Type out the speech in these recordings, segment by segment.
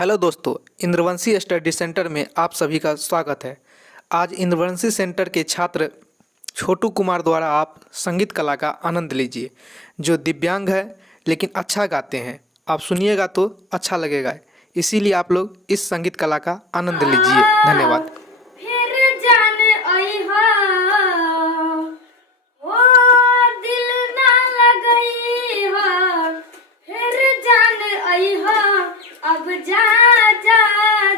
Hello दोस्तों, इंद्रवंशी study centre में आप सभी का स्वागत है। आज इंद्रवंशी सेंटर के छात्र छोटू कुमार द्वारा आप संगीत कला का आनंद लीजिए, जो दिव्यांग है लेकिन अच्छा गाते हैं। आप सुनिएगा तो अच्छा लगेगा, इसीलिए आप लोग इस संगीत कला का आनंद लीजिए। धन्यवाद। अब जा जा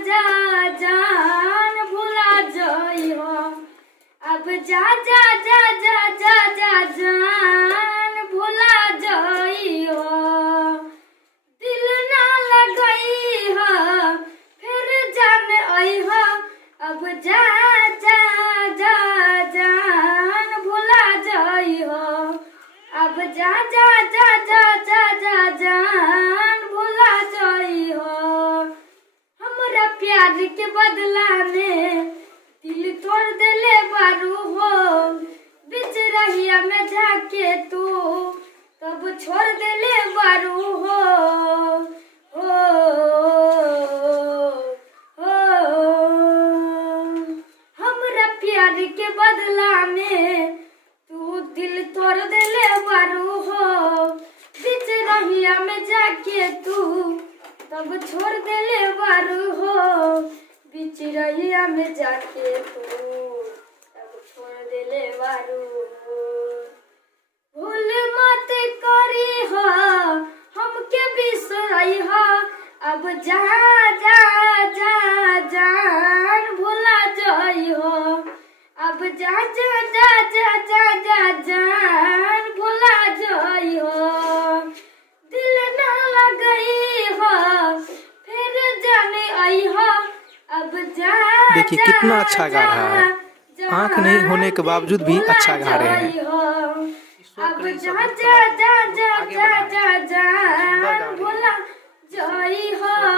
जा जान भुला जाई हो। अब जा जा जा जा जा जा जान भुला जाई हो। दिल ना लगई हो फिर जान आई हो। अब जा जा जा जान भुला जाई हो। अब जा जा जा जा जा जा जान भुला जाई हो। हमरा प्यार के बदला में दिल तोड़ देले बारू हो। बीच रहिया में जाके तू तब छोड़ देले बारू हो। हो हमरा प्यार के बदला में तू दिल तोड़ देले बारू हो। बीच रहिया में जाके तू तब छोड़ देले बारू हो। बीच रहिया में जाके तू तब छोड़ देले बारू हो। भूल मत करी हो हमके बिसरई हो। अब जा जा जा जान भुला जाई हो। अब जा जा जा जा जा जा जान भुला जाई हो। दिल ना लगई हो फिर जाने आई हो। अब जा देखिए कितना अच्छा गा रहा है। आँख नहीं होने के बावजूद भी अच्छा गा रहे हैं। अब जा जा जा जा जा जा जान भुला जाई हो।